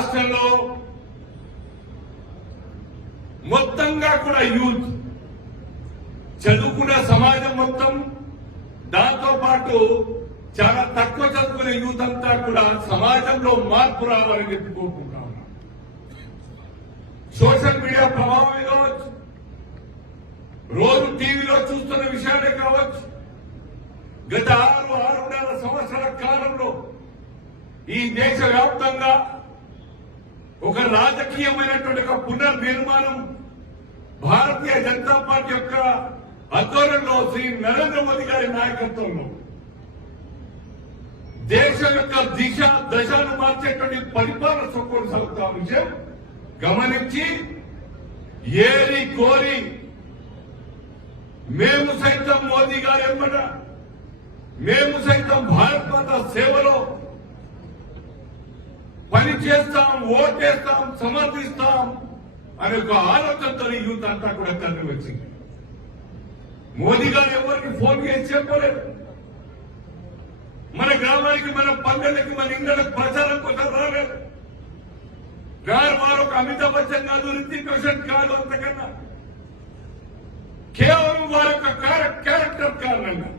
రాష్ట్రంలో మొత్తంగా కూడా యూత్ చదువుకున్న సమాజం మొత్తం, దాంతో పాటు చాలా తక్కువ చదువుకునే యూత్ అంతా కూడా సమాజంలో మార్పు రావాలని కోరుకుంటా ఉన్నాం. సోషల్ మీడియా ప్రభావమే కావచ్చు, రోజు టీవీలో చూస్తున్న విషయాలే కావచ్చు, గత 6-6.5 సంవత్సరాల కాలంలో ఈ దేశవ్యాప్తంగా ఒక రాజకీయమైనటువంటి ఒక పునర్నిర్మాణం భారతీయ జనతా పార్టీ యొక్క ఆధ్వర్యంలో శ్రీ నరేంద్ర మోదీ గారి నాయకత్వంలో దేశం యొక్క దిశ దశను మార్చేటువంటి పరిపాలన కొనసాగుతున్న విషయం గమనించి ఏరి కోరి మేము సైతం మోదీ గారు ఎంబట, మేము సైతం భారత మాత సేవలో పని చేస్తాం, ఓటేస్తాం, సమర్థిస్తాం అనే ఒక ఆలోచనతో యూత్ అంతా కూడా కలిసి వచ్చింది. మోదీ గారు ఎవరికి ఫోన్ చేసి చెప్పలేదు. మన గ్రామానికి, మన పల్లెలకి, మన ఇళ్లకు ప్రచారం కోసం రాలేదు. గారు వారు ఒక అమితాబ్ బచ్చన్ కాదు, రితిక్ రోషన్ కాదు, అంతకన్నా కేవలం వారి యొక్క క్యారెక్టర్ కారణంగా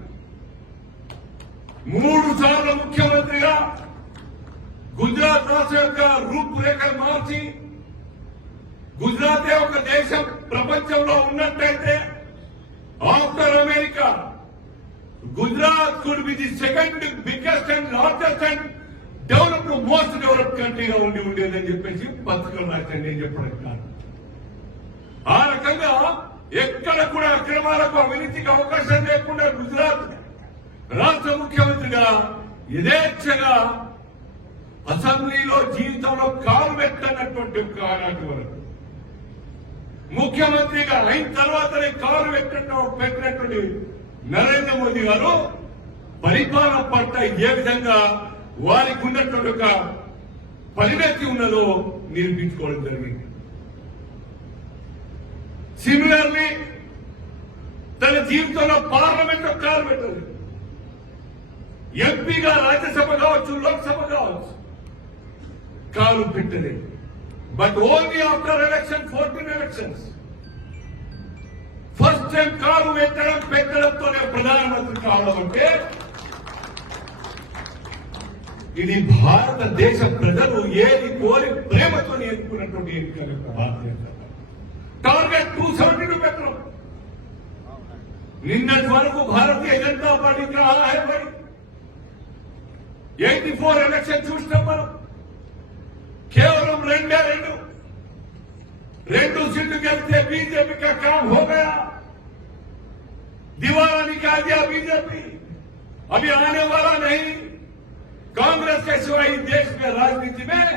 3 సార్లు ముఖ్యమంత్రిగా గుజరాత్ రాష్ట్ర యొక్క రూపురేఖ మార్చి గుజరాతే ఒక దేశం ప్రపంచంలో ఉన్నట్టయితే after America Gujarat could be the second biggest and largest and developed most developed కంట్రీగా ఉండేదని చెప్పేసి పత్రికలు రాశాను నేను చెప్పడం కాదు. ఆ రకంగా ఎక్కడ కూడా అక్రమాలకు, అవినీతికి అవకాశం లేకుండా గుజరాత్ రాష్ట్ర ముఖ్యమంత్రిగా యథేచ్ఛగా అసెంబ్లీలో జీవితంలో కాలు పెట్టనటువంటి ఒక ఆనాటి వరకు ముఖ్యమంత్రిగా అయిన తర్వాతనే కాలు పెట్టినటువంటి నరేంద్ర మోదీ గారు పరిపాలన పట్ల ఏ విధంగా వారికి ఉన్నటువంటి ఒక పరిణతి ఉన్నదో నిరూపించుకోవడం జరిగింది. సిమిలర్లీ తన జీవితంలో పార్లమెంట్ లో కాలు పెట్టలేదు. ఎంపీగా రాజ్యసభ కావచ్చు, లోక్సభ కావచ్చు, కాలు పెట్టలేదు. But only after election, 14 elections first time కాలు పెట్టడంతోనే ప్రధానమంత్రి కావడం అంటే ఇది భారతదేశ ప్రజలు ఏది కోరి ప్రేమతో ఎన్నుకున్నటువంటి ఎన్నికలు. భారతీయ టార్గెట్ 272 పెట్టడం. నిన్నటి వరకు భారతీయ జనతా పార్టీకి ఆదాయపడి 84 ఎలక్షన్ చూసినాం మనం. కేవలం 2 सीटें गलते बीजेपी का काम हो गया, दीवारा निकाल दिया बीजेपी, अभी आने वाला नहीं. कांग्रेस के सिवाय देश में राजनीति में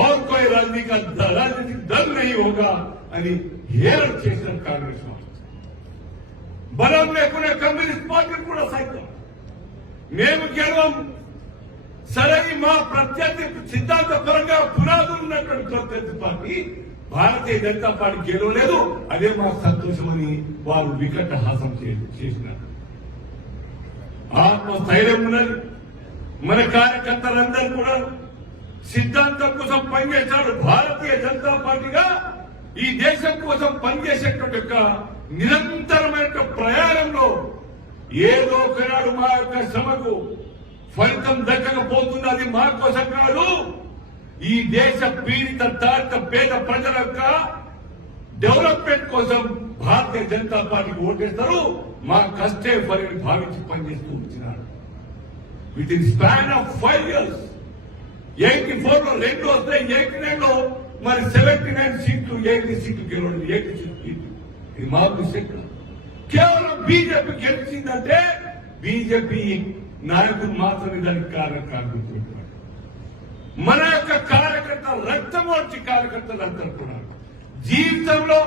और कोई राजनीतिक दल नहीं होगा అని హేళన చేసిన కాంగ్రెస్ బలం లేకునే కమ్యూనిస్ట్ పార్టీ కూడా సైతం మేము కేవలం సరైన మా ప్రత్యర్థి సిద్ధాంతపరంగా పునాదులు ఉన్నటువంటి ప్రత్యర్థి పార్టీ భారతీయ జనతా పార్టీ గెలవలేదు. అదే మా సంతోషమని వారు వికటహాసం చేసినారు. ఆత్మస్థైర్యం ఉన్నది. మన కార్యకర్తలందరూ కూడా సిద్ధాంతం కోసం పనిచేశారు. భారతీయ జనతా పార్టీగా ఈ దేశం కోసం పనిచేసేటువంటి యొక్క నిరంతరమైన ప్రయాణంలో ఏదో ఒకనాడు మా యొక్క శ్రమకు ఫలితం దక్కకపోతుంది. అది మా కోసం కాదు, ఈ దేశ పీడిత దారిత పేద ప్రజల యొక్క డెవలప్మెంట్ కోసం భారతీయ జనతా పార్టీకి ఓటేస్తారు. మా కష్టే ఫలిని భావించి పనిచేస్తూ వచ్చినారు. With in span of 5 years 84 లో 2 వస్తాయి, 89 లో మరి 79 సీట్లు 80 సీట్లు గెలవడం, 80 సీట్లు. ఇది మా మిస్టేక్. కేవలం బీజేపీ గెలిచిందంటే బీజేపీ నాయకులు మాత్రమే దానికి కారణం. మన యొక్క కార్యకర్తలు రక్తం వచ్చి కార్యకర్తలు అందరూ కూడా జీవితంలో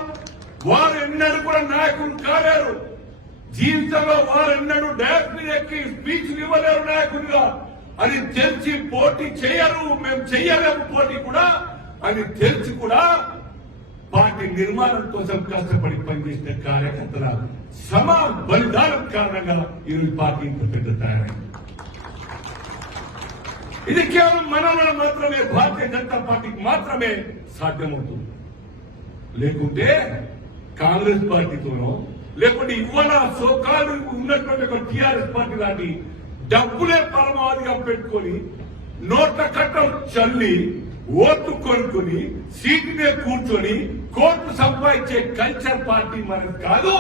వారు ఎన్నడూ కూడా నాయకులు కాలేరు. జీవితంలో వారు ఎన్నడూ డయాస్ మీద ఎక్కి స్పీచ్లు ఇవ్వలేరు నాయకులుగా. అది తెలిసి పోటీ చేయరు, మేము చెయ్యలేము పోటీ కూడా అని తెలిసి కూడా పార్టీ నిర్మాణం కోసం కష్టపడి పనిచేసిన కార్యకర్తల సమ బలిదానం కారణంగా ఈరోజు పార్టీ ఇంత పెద్ద తయారైంది. ఇది కేవలం మన మాత్రమే, భారతీయ జనతా పార్టీకి మాత్రమే సాధ్యమవుతుంది. లేకుంటే కాంగ్రెస్ పార్టీతోనో లేకుంటే ఇవాళ సోకాలు ఉన్నటువంటి ఒక టీఆర్ఎస్ పార్టీ లాంటి డబ్బులే పరమావధిగా పెట్టుకొని నోట్ల కట్టం చల్లి ఓట్లు కొనుక్కొని సీటునే కూర్చొని కోర్టు సంపాదించే కల్చర్ పార్టీ మనది కాదు.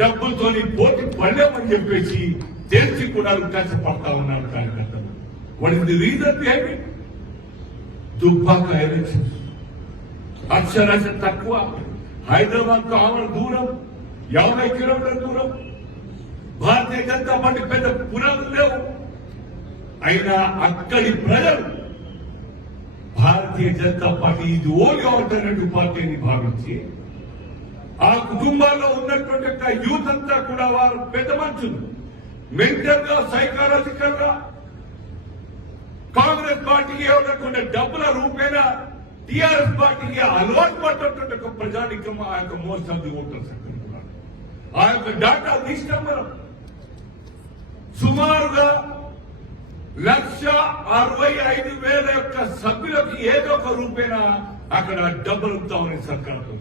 డబ్బులతోని పోటీ పడలేమని చెప్పేసి తెలిసి కూడా కష్టపడతా ఉన్నారు కార్యకర్తలు. What is the reason behind it? Dubbaka elections అక్షరాశ తక్కువ. హైదరాబాద్ తో ఆమె దూరం 50 కిలోమీటర్ల దూరం. భారతీయ జనతా పార్టీ పెద్ద పునాదులు లేవు. అయినా అక్కడి ప్రజలు భారతీయ జనతా పార్టీ ఇది ఓన్లీ ఆల్టర్నేటివ్ పార్టీ అని భావించి ఆ కుటుంబాల్లో ఉన్నటువంటి యూత్ అంతా కూడా వారు పెద్ద మనుషులు మెంటల్ గా సైకాలజికల్ గా కాంగ్రెస్ పార్టీకి ఉన్నటువంటి డబ్బుల రూపేణా టీఆర్ఎస్ పార్టీకి అలవాటు పడ్డటువంటి ఒక ప్రజానికం ఆ యొక్క మోస్ట్ ఆఫ్ ది ఓటర్స్ కూడా ఆ యొక్క డాటా తీసినాం మనం. సుమారుగా 1,65,000 యొక్క సభ్యులకు ఏదో ఒక రూపేణా అక్కడ డబ్బులు ఇస్తా ఉన్నాయి సర్కార్తో.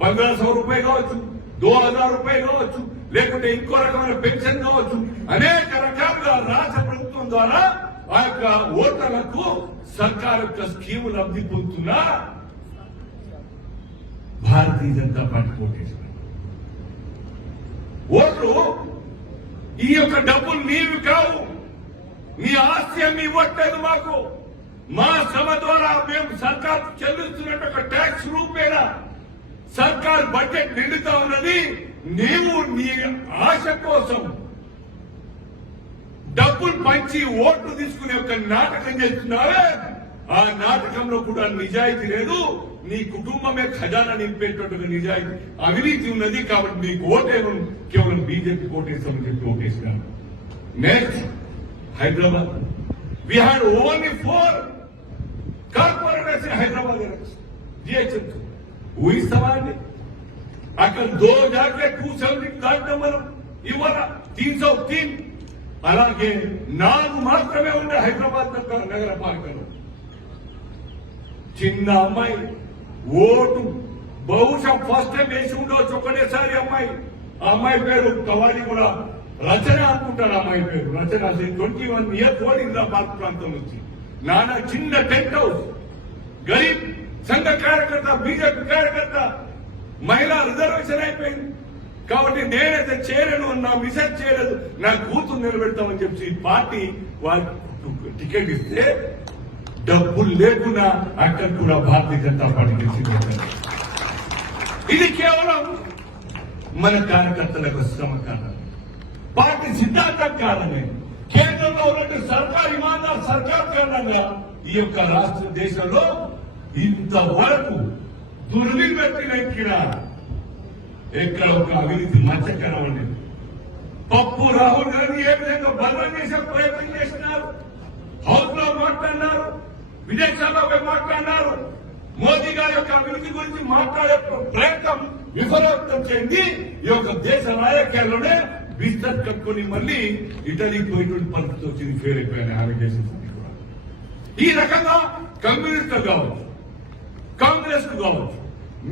1500 రూపాయలు కావచ్చు, 2000 రూపాయలు కావచ్చు, లేకుంటే ఇంకో రకమైన పెన్షన్ కావచ్చు. అనేక రకాలుగా రాష్ట్ర ప్రభుత్వం ద్వారా ఆ యొక్క ఓటర్లకు సర్కార్ యొక్క స్కీములు లబ్ధి పొందుతున్నా భారతీయ జనతా పార్టీ ఓటేసిన ఓట్లు ఈ యొక్క డబ్బులు నీవి కావు, మీ ఆస్తి మీ ఇవ్వట్లేదు మాకు. మా శ్రమ ద్వారా మేము సర్కార్ చెల్లిస్తున్నట్టు ఒక ట్యాక్స్ రూపేణా సర్కార్ బడ్జెట్ నిండుతా ఉన్నది. నీవు నీ ఆశ కోసం డబ్బులు పంచి ఓట్లు తీసుకునే ఒక నాటకం చేస్తున్నావే, ఆ నాటకంలో కూడా నిజాయితీ లేదు. నీ కుటుంబమే ఖజానా నింపేటటువంటి నిజాయితీ అవినీతి ఉన్నది. కాబట్టి నీకు ఓటేమో కేవలం బీజేపీ ఓటేస్తామని చెప్పి ఓటేసినాను. Next Hyderabad, we had only 4 corporators in Hyderabad GHM. ఊహిస్తామా అండి? అక్కడ 2 జాకే 270 దాటినాం మనం. ఇవాళ 303. అలాగే 4 మాత్రమే ఉండే హైదరాబాద్ నగరపాలికలో. చిన్న అమ్మాయి ఓటు బహుశా ఫస్ట్ టైం వేసి ఉండవచ్చు ఒకటేసారి అమ్మాయి. ఆ అమ్మాయి పేరు కవాలి కూడా రచన అనుకుంటారు. అమ్మాయి పేరు రచన. 21 ఇయర్స్ ఓడింది ఆ పార్క్ ప్రాంతం నుంచి. నానా చిన్న టెంట్ హౌస్, గరీబ్ సంఘ కార్యకర్త, బీజేపీ కార్యకర్త, మహిళా రిజర్వేషన్ అయిపోయింది. కాబట్టి నేనైతే చేయలేను, నా మిసెస్ చేయలేదు, నా కూతురు నిలబెడతామని చెప్పి పార్టీ వాళ్ళు టికెట్ ఇస్తే డబ్బులు లేకుండా అక్కడ కూడా భారతీయ జనతా పార్టీ గెలిచింది. ఇది కేవలం మన కార్యకర్తలకు శ్రమ కారణం, పార్టీ సిద్ధాంతం కారణమే, కేంద్రంలో ఉన్నటువంటి సర్కార్ ఇమాందార్ సర్కార్ కారణంగా ఈ యొక్క రాష్ట్ర దేశంలో ఇంతవరకు దుర్విపెట్టిన ఎక్కడ ఒక అవినీతి మచ్చకరం ఉండేది. పప్పు రాహుల్ గాంధీ ఏ విధంగా బలం చేసే ప్రయత్నం చేస్తున్నారు, హౌస్ లో మాట్లాడినారు, విదేశాల్లో పోయి మాట్లాడినారు. మోదీ గారి యొక్క అభివృద్ధి గురించి మాట్లాడే ప్రయత్నం విఫలతం చెంది ఈ యొక్క దేశ రాజకీయాల్లోనే బిజినెస్ కట్టుకుని మళ్ళీ ఇటలీకి పోయేటువంటి పరిస్థితి వచ్చింది. ఫెయిల్ అయిపోయాయి అలిగేషన్స్. ఈ రకంగా కమ్యూనిస్టులు కావచ్చు, కాంగ్రెస్ కు కావచ్చు,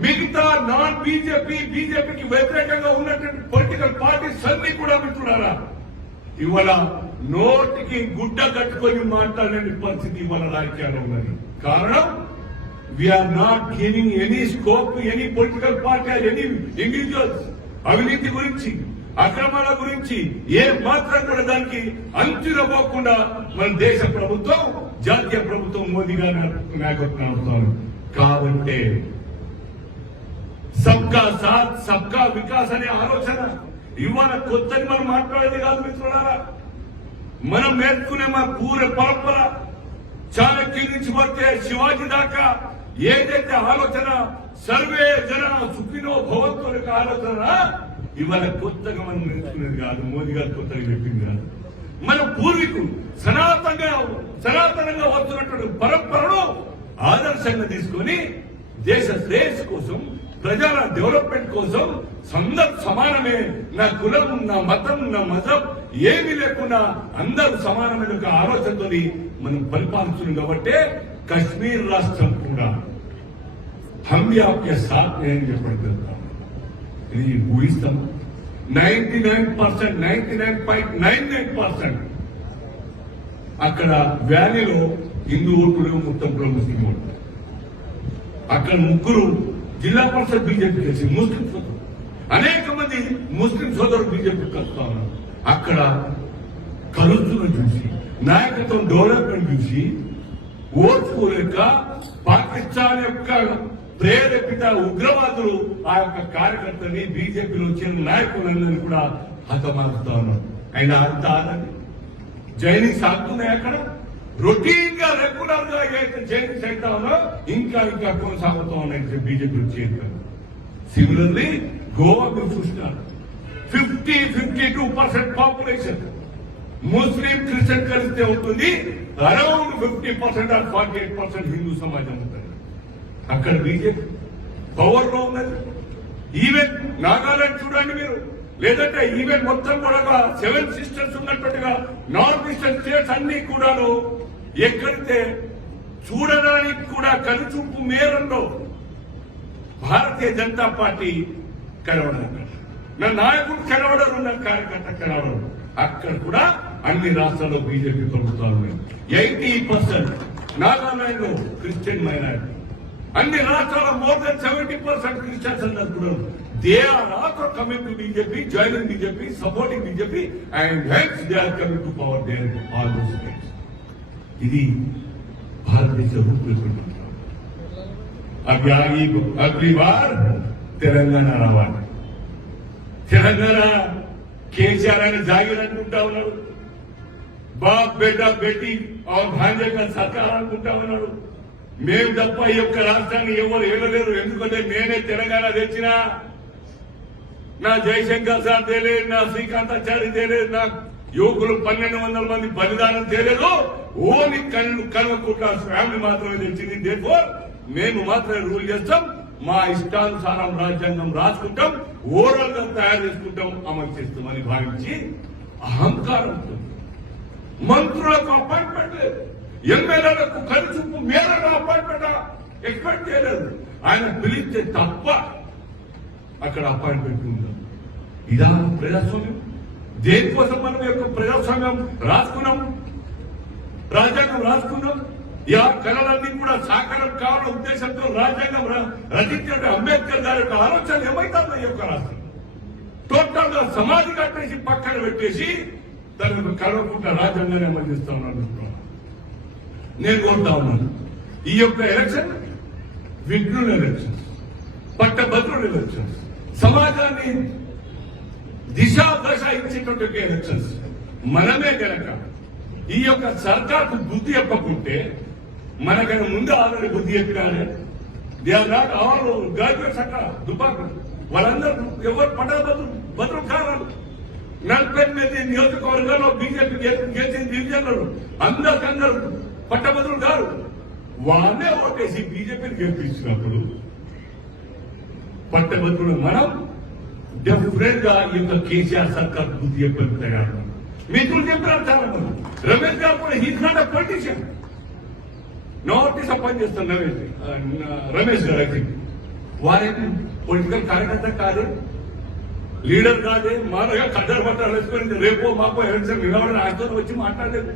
మిగతా నాన్ బీజేపీకి వ్యతిరేకంగా ఉన్నటువంటి పొలిటికల్ పార్టీస్ అన్ని కూడా వింటున్నారా ఇవాళ నోటికి గుడ్డ కట్టుకొని మాట్లాడే పరిస్థితి ఇవాళ రాజకీయాల్లో ఉన్నది. కారణం we are not giving any scope any political party any individuals అవినీతి గురించి, అక్రమాల గురించి ఏ మాత్రం కూడా దానికి అంచునపోకుండా మన దేశ ప్రభుత్వం, జాతీయ ప్రభుత్వం మోదీ గారి నాయకత్వం అవుతారు. కాబట్టి సబ్కా సాత్ సబ్కా వికాస్ అనే ఆలోచన ఇవాళ కొత్తని మనం మాట్లాడేది కాదు మిత్రులారా. మనం నేర్చుకునే మా పూర్వ పరంపర చాణక్య నుంచి పడితే శివాజీ దాకా ఏదైతే ఆలోచన సర్వే జన సుఖినో భవంతు అనే ఆలోచన ఇవాళ కొత్తగా మనం నేర్చుకునేది కాదు, మోదీ గారు కొత్తగా చెప్పింది కాదు. మన పూర్వీకులు సనాతనంగా వస్తున్నటువంటి పరంపరను ఆదర్శంగా తీసుకొని దేశ శ్రేయస్సు కోసం, ప్రజల డెవలప్మెంట్ కోసం అందరూ సమానమే, నా కులం, నా మతం, నా మజహబ్ ఏమీ లేకుండా అందరూ సమానమైన ఒక ఆలోచనతో మనం పరిపాలిస్తున్నాం కాబట్టి కశ్మీర్ రాష్ట్రం కూడా हम भी आपके साथ हैं చెప్పడం ఇది ఊహిస్తాం. 99.99% అక్కడ వ్యాలీలో హిందూ ఓటులు, మొత్తం కూడా ముస్లిం ఓట్లు. అక్కడ ముగ్గురు జిల్లా పరిషత్ బీజేపీ చేసి ముస్లిం సోదరులు, అనేక మంది ముస్లిం సోదరులు బీజేపీకి వస్తా ఉన్నారు. అక్కడ కలుస్తున్న చూసి, నాయకత్వం డెవలప్మెంట్ చూసి ఓర్చుకోలేక పాకిస్తాన్ యొక్క ప్రేరేపిత ఉగ్రవాదులు ఆ యొక్క కార్యకర్తని, బీజేపీలో వచ్చిన నాయకులందరినీ కూడా హతమారుస్తా ఉన్నారు. అయినా అంత ఆనండి జైనింగ్స్ ఆగుతున్నాయి. అక్కడ రొటీన్ గా రెగ్యులర్ గా ఏదైతే జైనింగ్స్ అయితే ఉన్నా ఇంకా కొనసాగుతూ ఉన్నాయి బీజేపీ చేస్తారు. సిమిలర్లీ గోవా మీరు చూస్తున్నారు, 52% పాపులేషన్ ముస్లిం, క్రిస్టియన్ కలిస్తే ఉంటుంది. అరౌండ్ 50% ఆర్ 48% హిందూ సమాజం ఉంటుంది. అక్కడ బీజేపీ పవర్ లో ఉన్నది. ఈవెన్ నాగాలాండ్ చూడండి మీరు, లేదంటే ఈవెన్ మొత్తం కూడా 7 సిస్టర్స్ ఉన్నట్టుగా నార్త్ ఈస్టర్న్ స్టేట్స్ అన్ని కూడాను ఎక్కడితే చూడడానికి కూడా కనుచూపు మేరంలో భారతీయ జనతా పార్టీ కనబడదు, నా నాయకుడు కనబడరు, నా కార్యకర్త కనబడరు. అక్కడ కూడా అన్ని రాష్ట్రాల్లో బీజేపీ ప్రభుత్వాలు ఉన్నాయి. 80% నాగాలాండ్ లో క్రిస్టియన్ మైనారిటీ, అన్ని రాష్ట్రాల్లో మోర్ దెన్ 70% క్రిస్టియన్స్ అన్నారు కూడా. They are also coming to BJP, joining BJP, supporting BJP, and hence they are coming to power there all those states. ఇది భారతదేశ రూపురేఖలు. అగ్లీ బార్ తెలంగాణ రావాలి. తెలంగాణ కేసీఆర్ ఆయన జాగీర్ అనుకుంటా ఉన్నాడు, బాప్ బేటా బేటీ और భాంజే కా సర్కార్ అనుకుంటా ఉన్నాడు. మేము తప్ప ఈ యొక్క రాష్ట్రాన్ని ఎవరు ఏలలేరు, ఎందుకంటే నేనే తెలంగాణ తెచ్చినా. నా జయశంకర్ సార్ తేలేదు, నా శ్రీకాంతాచారి తేలేదు, నా యువకులు 1200 మంది బలిదానం తేలేదు. ఓన్లీ కల్వకుంట్ల ఫ్యామిలీ మాత్రమే తెచ్చింది. దేర్ఫోర్ మేము మాత్రమే రూల్ చేస్తాం, మా ఇష్టానుసారం రాజ్యాంగం రాసుకుంటాం, ఓవరాల్ గా తయారు చేసుకుంటాం, అమలు చేస్తామని భావించి అహంకారంతో మంత్రులకు అపాయింట్మెంట్ లేదు, ఎమ్మెల్యేలకు కనుచూపు మేరకు అపాయింట్మెంట్ ఎక్స్పెక్ట్ చేయలేదు. ఆయన పిలిస్తే తప్ప అక్కడ అపాయింట్మెంట్ ఉందా? ఇదా ప్రజాస్వామ్యం? దేనికోసం మనం యొక్క ప్రజాస్వామ్యం రాసుకున్నాం, రాజ్యాంగం రాసుకున్నాం. ఈ కళలన్నీ కూడా సాకారం కావాలన్న ఉద్దేశంతో రాజ్యాంగం రచించిన అంబేద్కర్ గారి యొక్క ఆలోచన ఏమైతుందో ఈ యొక్క రాష్ట్రం టోటల్ గా సమాధి కట్టేసి పక్కన పెట్టేసి దాన్ని కలవకుండా రాజ్యాంగాన్ని అమలు చేస్తా ఉన్నాను. నేను కోరుతా ఉన్నాను, ఈ యొక్క ఎలక్షన్ విఘ్నుల ఎలక్షన్స్, పట్టభద్రుల ఎలక్షన్స్, సమాజాన్ని దశ ఇచ్చేటువంటి ఎలక్షన్స్. మనమే గనక ఈ యొక్క సర్కార్కు బుద్ధి చెప్పకుంటే, మనకైనా ముందు ఆల్రెడీ బుద్ధి చెప్పినారే. They are not all graduates అక్కడ దుబాకు, వాళ్ళందరూ ఎవరు పట్టభద్రులు కావాలి. 48 నియోజకవర్గాల్లో బీజేపీ గెలిచిన డివిజన్లు అందరికన్నారు పట్టభద్రులు కాదు. వాళ్ళే ఓటేసి బీజేపీని గెలిపించినప్పుడు పట్టభద్రులు మనం డెఫినెట్ గా ఈ యొక్క కేసీఆర్ సర్కార్ బుద్ధి చెప్పని తయారు. మిత్రులు చెప్పారు చాలా మంది, రమేష్ గారు కూడా he's not a politician. Notice appoint చేస్తాను రమేష్ గారు. అయితే వారేమి పొలిటికల్ కార్యకర్త కాదే, లీడర్ కాదే, మామూలుగా కద్దరు పట్టాలు వేసుకొని రేపో మాపో ఎలక్షన్ నిలబడి ఆయనతో వచ్చి మాట్లాడలేదు.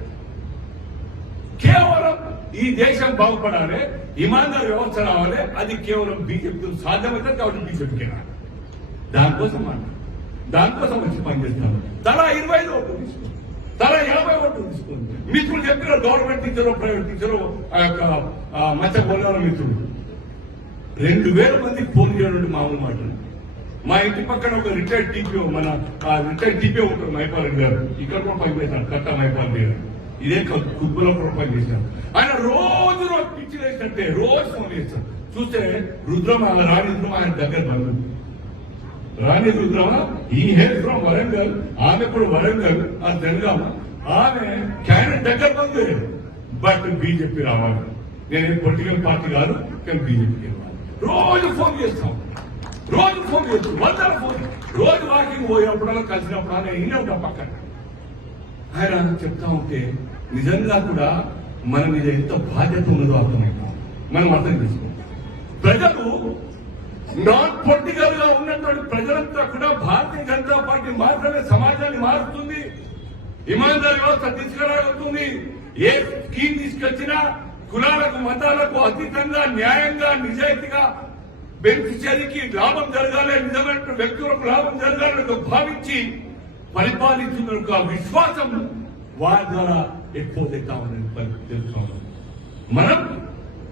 కేవలం ఈ దేశం బాగుపడాలి, ఇమాందార్ వ్యవస్థ రావాలి, అది కేవలం బీజేపీతో సాధ్యమవుతుంది. కాబట్టి బీజేపీకి రావాలి, దానికోసం దానికోసం వచ్చి పనిచేస్తాను. తలా 25 ఓట్లు తీసుకోండి, తలా 50 ఓట్లు తీసుకోండి. మిత్రులు చెప్పిన గవర్నమెంట్ టీచరు, ప్రైవేట్ టీచరు, ఆ యొక్క మధ్య పోలేవాళ్ళ మిత్రులు 2000 మందికి ఫోన్ చేయడం మామూలు మాటలు. మా ఇంటి పక్కన ఒక రిటైర్డ్ టీపీఓ, మన రిటైర్డ్ టీపీఓ ఉంటారు మైపాల్ గారు, ఇక్కడ కూడా పనిచేశారు, కట్ట మైపాల్ గారు, ఇదే కుబ్బలో కూడా పనిచేశారు. ఆయన రోజు పిచ్చి వేసినట్టే రోజు ఫోన్ చేస్తారు. చూస్తే రుద్రమ రాణి రుద్రమ ఆయన దగ్గర బంధువు. రాణి రుద్రమ ఈ హెయిర్ ఫ్రమ్ వరంగల్, ఆమె కూడా వరంగల్ ఆ జనగామ, ఆమె క్యాండిడేట్ దగ్గర బంధువే. బట్ బీజేపీ రావాలి, నేనేం పొలిటికల్ పార్టీ కాదు, కానీ బీజేపీకి రావాలి. రోజు ఫోన్ చేస్తాం. రోజు ఫోన్ చేయొచ్చు, వందల ఫోన్, రోజు వాకింగ్ పోయినప్పుడల్లా కలిసినప్పుడు ఆయన అయినా ఉంటా పక్కన. ఆయన చెప్తా ఉంటే నిజంగా కూడా మన మీద ఎంత బాధ్యత ఉన్నదో అర్థమైంది, మనం అర్థం చేసుకోం. ప్రజలు నాన్ పొలిటికల్ గా ఉన్నటువంటి ప్రజలంతా కూడా భారతీయ జనతా పార్టీ మాత్రమే సమాజాన్ని మారుతుంది, ఇమాందారి వ్యవస్థ తీసుకురాగలుగుతుంది. ఏ స్కీమ్ తీసుకొచ్చినా కులాలకు మతాలకు అతీతంగా న్యాయంగా నిజాయితీగా బెనిఫిషియరీకి లాభం జరగాలి, నిజమైన వ్యక్తులకు లాభం జరగాలని భావించి పరిపాలించిన విశ్వాసం వారి ద్వారా ఎక్కువ అవుతామని తెలుసుకోవాలి. మనం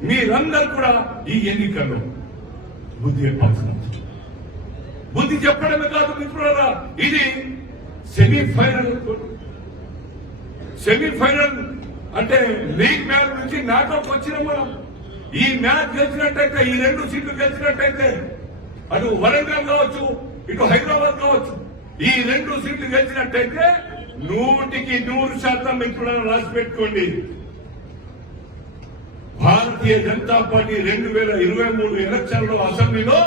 మీరందరూ కూడా ఈ ఎన్నికల్లో బుద్ధి చెప్పాల్సిన బుద్ధి చెప్పడమే కాదు మిత్రులారా, ఇది సెమీఫైనల్ అంటే లీగ్ మ్యాచ్ నుంచి నాటోకి వచ్చిన మనం. ఈ మ్యాచ్ గెలిచినట్టయితే, ఈ 2 సీట్లు గెలిచినట్టయితే, అటు వరంగల్ కావచ్చు, ఇటు హైదరాబాద్ కావచ్చు, ఈ 2 సీట్లు గెలిచినట్టయితే 100% మిత్రులను రాసి పెట్టుకోండి. భారతీయ జనతా పార్టీ 2023 ఎలక్షన్లో అసెంబ్లీలో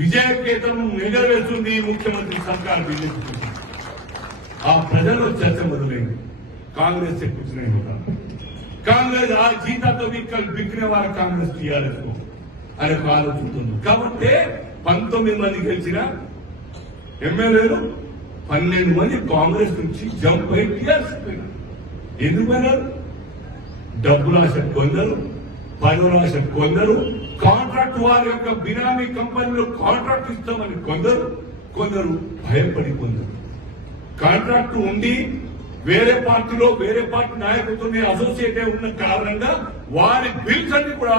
విజయకేతనం నెరవేరుతుంది ముఖ్యమంత్రి సర్కార్ బీజేపీ. ఆ ప్రజల్లో చర్చ మొదలైంది. కాంగ్రెస్ కూర్చున్నాయి, కాంగ్రెస్ ఆ జీతాతో బిక్కిన వారు కాంగ్రెస్ టీఆర్ఎస్ అనే ఆలోచిస్తుంది. కాబట్టి 19 మంది గెలిచిన ఎమ్మెల్యేలు 12 మంది కాంగ్రెస్ నుంచి జంప్ అయి టీఆర్ఎస్ పోయినారు. ఎందుకు పోయినారు? డబ్బులు ఆశ కొందరు, పనుల ఆశ కొందరు, కాంట్రాక్ట్ వారి యొక్క బినామీ కంపెనీలో కాంట్రాక్ట్ ఇస్తామని కొందరు భయపడి కొందరు కాంట్రాక్ట్ ఉండి వేరే పార్టీలో వేరే పార్టీ నాయకులతో అసోసియేట్ అయి ఉన్న కారణంగా వారి బిల్స్ అన్ని కూడా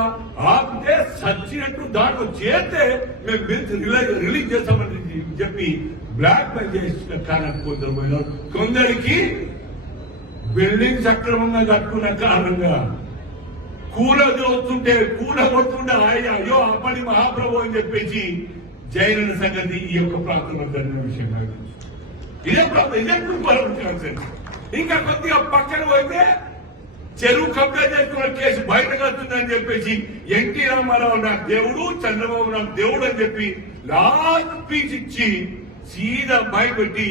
ఆపితే సచ్చినట్టు దాంట్లో చేస్తే మేము బిల్స్ రిలీజ్ చేస్తామని చెప్పి బ్లాక్ మెయిల్ చేసిన కారణం కొందరు పోయినారు. కొందరికి బిల్డింగ్ సక్రమంగా కట్టుకున్న కారణంగా కూలగొస్తుంటే అయ్యో అప్పటి మహాప్రభు అని చెప్పేసి జైన సంగతి ఈ యొక్క ప్రాంతంలో జరిగిన విషయం కాదు. ఇదే ప్రాంతం, ఇదే పరమించాల్సింది. ఇంకా కొద్దిగా పక్కన పోతే చెరువు కబ్జా చేసుకున్న కేసు బయటకు వస్తుందని చెప్పేసి ఎన్టీ రామారావు నాకు దేవుడు, చంద్రబాబు నాకు దేవుడు అని చెప్పి లాస్ట్ స్పీచ్ ఇచ్చి సీదా భయపెట్టి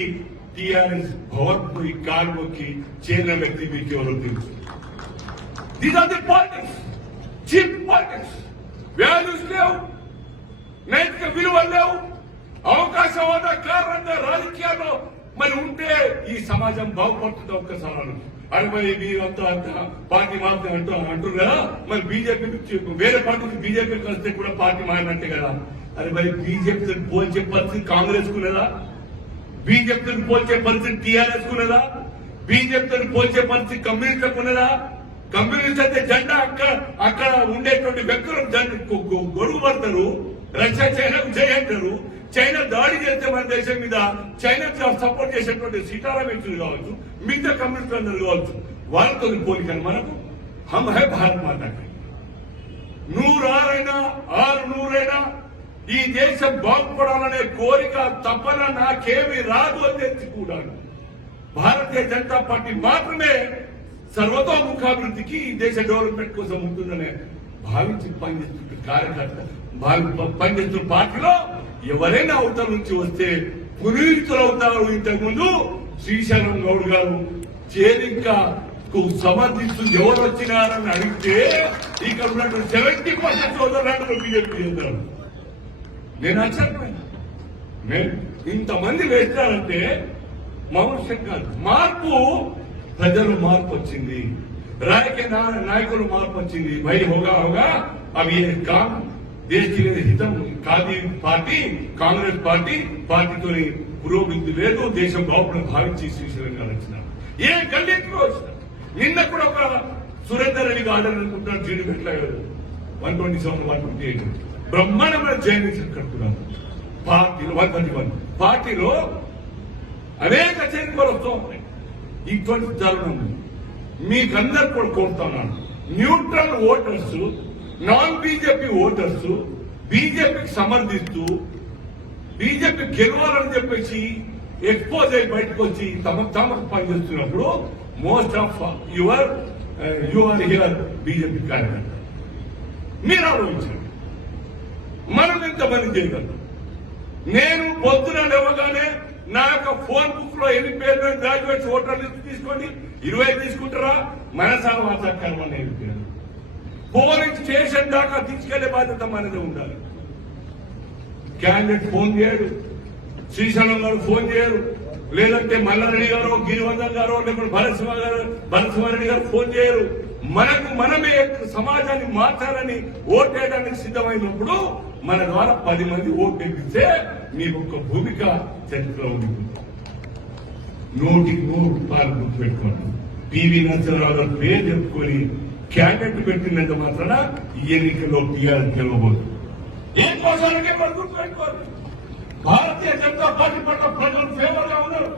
టీఆర్ఎస్ భవన్ పోయి కాలు మొక్కి చేరిన వ్యక్తి మీకు ఎవరో తెలుసు. These are the politics, cheap politics. Values లేవు, నైతిక విలువలు లేవు, అవకాశవాద కారణంగా రాజకీయాల్లో మరి ఉంటే ఈ సమాజం బాగుపడుతుంది. ఒక్కసారి అరే మరి మీరంతా పార్టీ మారుతా అంటారు కదా, మరి బీజేపీ వేరే పార్టీకి బీజేపీకి వస్తే కూడా పార్టీ మారినట్టే కదా. అరే మరి బీజేపీ పోల్చే పరిస్థితి కాంగ్రెస్ కునేదా? బీజేపీని పోల్చే పరిస్థితి టీఆర్ఎస్ కునేదా? బీజేపీని పోల్చే పరిస్థితి కమ్యూనిస్టులకు ఉన్నదా? కమ్యూనిస్ట్ అయితే జెండా అక్కడ ఉండేటువంటి వ్యక్తులకు గొడుగు పడతారు, రష్యా చైనాకు జై అంటారు. చైనా దాడి చేస్తే మన దేశం మీద చైనా సపోర్ట్ చేసేటువంటి సీతారాం యేచూరి కావచ్చు, మిగతా కమ్యూనిస్టులు అందరూ కావచ్చు, వాళ్ళతో పోలికను మనకు హమ్ హై భారత్ మాతాకి. 100 600 ఈ దేశం బాగుపడాలనే కోరిక తపన నాకేమి రాదు అని తెచ్చుకున్నాను. భారతీయ జనతా పార్టీ మాత్రమే సర్వతోముఖాభివృద్ధికి ఈ దేశ డెవలప్మెంట్ కోసం ఉంటుందనే భావించి పనిచేస్తున్న కార్యకర్త, పనిచేస్తున్న పార్టీలో ఎవరైనా అవతల నుంచి వస్తే పునీతులు అవుతారు. ఇంతకుముందు శ్రీశైలం గౌడ్ గారు చేరిక సమర్థిస్తూ ఎవరు వచ్చినారని అడిగితే ఇక్కడ ఉన్నటువంటి 70% సోదరులు బీజేపీ చేస్తారు. నేను ఆశ్చర్యపోయినా, నేను ఇంతమంది వేస్తారంటే మామూలు కాదు. మార్పు, ప్రజలు మార్పు వచ్చింది, రాజకీయ నాయకులు మార్పు వచ్చింది. భయ హోగా అవి కాదు దేశ హితం కాదు. పార్టీ కాంగ్రెస్ పార్టీతో పురోభివృద్ధి లేదు, దేశం బాగుపడిన భావించి శ్రీశైలం గారు వచ్చినారు. ఏ గల్లెత్తులో వచ్చినారు. నిన్న కూడా ఒక సురేందర్ రెడ్డి ఆర్డర్ అనుకుంటున్నారు, జీడిపెట్ల 127 128 బ్రహ్మాండమైన జైనింగ్ కడుతున్నాను. పార్టీలో 131 పార్టీలో అనేక చేరికలు వస్తూ ఉన్నాయి. ఇటువంటి తరుణం మీకందరు కూడా కోరుతున్నాను, neutral voters, non BJP voters బీజేపీకి సమర్థిస్తూ బీజేపీ గెలవాలని చెప్పేసి ఎక్స్పోజ్ అయి బయటకు వచ్చి తమకు పనిచేస్తున్నప్పుడు most of you are here BJP కార్యకర్త. మీరు ఆలోచించండి, మనం ఎంతమంది చేయగలం? నేను పొద్దున లేవగానే నా యొక్క ఫోన్ బుక్ లో ఎన్ని పేర్లు గ్రాడ్యుయేట్స్ ఓటర్ లిస్ట్ తీసుకోండి, 20 తీసుకుంటారా, మనసా వాచా కర్మ అనేది పేరు. పోలింగ్ స్టేషన్ దాకా తీసుకెళ్లే బాధ్యత మనదే ఉండాలి. క్యాండిడేట్ ఫోన్ చేయడు, శ్రీశైలం గారు ఫోన్ చేయరు, లేదంటే మల్లారెడ్డి గారు, గిరివర్ధన్ గారు, లేకపోతే భరతసింహారెడ్డి గారు ఫోన్ చేయరు. మనకు మనమే సమాజాన్ని మార్చాలని ఓటేయడానికి సిద్ధమైనప్పుడు మన ద్వారా 10 మంది ఓటు తెప్పిస్తే మీ ఒక్క భూమిక చరిత్రలో ఉంది. 100% గుర్తుపెట్టుకోండి. పివి నరసింహారావు గారు పేరు చెప్పుకొని క్యాండిడేట్ పెట్టినంత మాత్రాన ఈ ఎన్నికల్లో టీఆర్ఎస్ గెలవబోదు. ఏం కోసాలకే మనం గుర్తుపెట్టుకోవాలి. భారతీయ జనతా పార్టీ పట్ల ప్రజలు ఫేవర్ గా ఉన్నారు.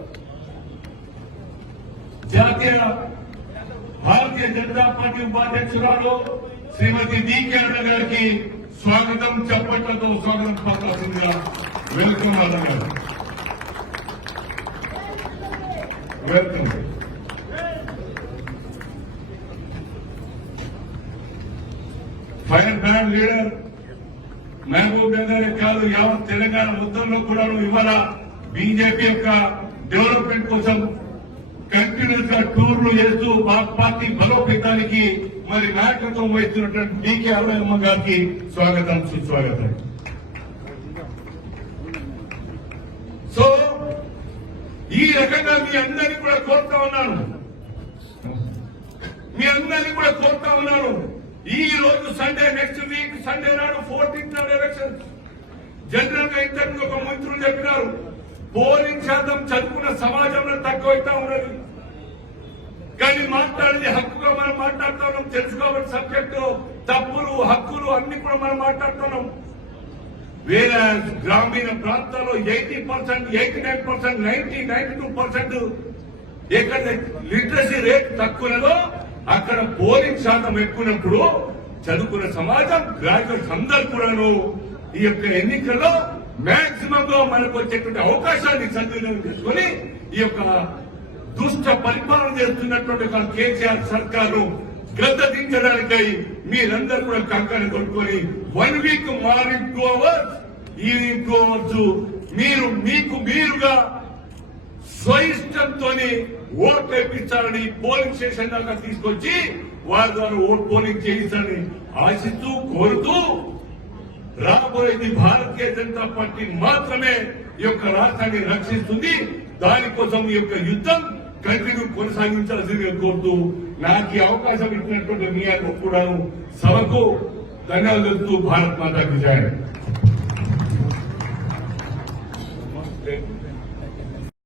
భారతీయ జనతా పార్టీ ఉపాధ్యక్షురాలు శ్రీమతి డికే అరుణ గారికి స్వాగతం చప్పట్లతో స్వాగతం పలకాల్సిందిగా. Welcome Aruna garu, welcome. Fire brand leader Mahabubnagar కాదు, యావత్ తెలంగాణ మొత్తంలో కూడా ఇవాళ బీజేపీ యొక్క డెవలప్మెంట్ కోసం కంటిన్యూస్ గా టూర్లు చేస్తూ మా పార్టీ బలోపేతానికి మరి నాయకత్వం వహిస్తున్నటువంటి డికే అరుణ గారికి స్వాగతం, సుస్వాగతం. సో ఈ రకంగా మీ అందరినీ కూడా కోరుతా ఉన్నాను, ఈ రోజు సండే, నెక్స్ట్ వీక్ సండే నాడు 14th నాడు ఎలక్షన్. జనరల్ గా ఇంతకు ఒక మంత్రులు చెప్పినారు, పోలింగ్ శాతం చదువుకున్న సమాజంలో తక్కువైతా ఉన్నది. కానీ మాట్లాడేది హక్కుగా మనం మాట్లాడుతున్నాం, తెలుసుకోవాలి సబ్జెక్టు, తప్పులు హక్కులు అన్ని కూడా మనం మాట్లాడుతున్నాం. వేరే గ్రామీణ ప్రాంతాల్లో 80%, 89%, 90%, 92% ఎక్కడ లిటరసీ రేట్ తక్కువలో అక్కడ పోలింగ్ శాతం ఎక్కువనప్పుడు చదువుకున్న సమాజం, గ్రాడ్యుయేట్స్ అందరూ కూడాను ఈ యొక్క ఎన్నికల్లో మాక్సిమం గా మనకు వచ్చేటువంటి అవకాశాన్ని సద్వినియోగం చేసుకుని ఈ యొక్క దుష్ట పరిపాలన చేస్తున్నటువంటి కేసీఆర్ సర్కారు గద్దెదించడానికై మీరందరూ కూడా కంకణ కొట్టుకొని 1 week morning 2 hours, evening 2 hours మీరు మీకు మీరుగా స్వయిష్టంతో ఓటు వేయించాలని పోలింగ్ స్టేషన్ దాకా తీసుకొచ్చి వారి ద్వారా ఓటు పోలింగ్ చేయించాలని ఆశిస్తూ కోరుతూ, రాబోయేది భారతీయ జనతా పార్టీ మాత్రమే ఈ యొక్క రాష్ట్రాన్ని రక్షిస్తుంది. దానికోసం ఈ యొక్క యుద్ధం కంటిన్యూ కొనసాగించాల్సిందిగా కోరుతూ, నాకు ఈ అవకాశం ఇచ్చినటువంటి మీ అందరూ కూడా సభకు ధన్యవాదాలు తెలుపుతూ భారత్ మాతాకి జై.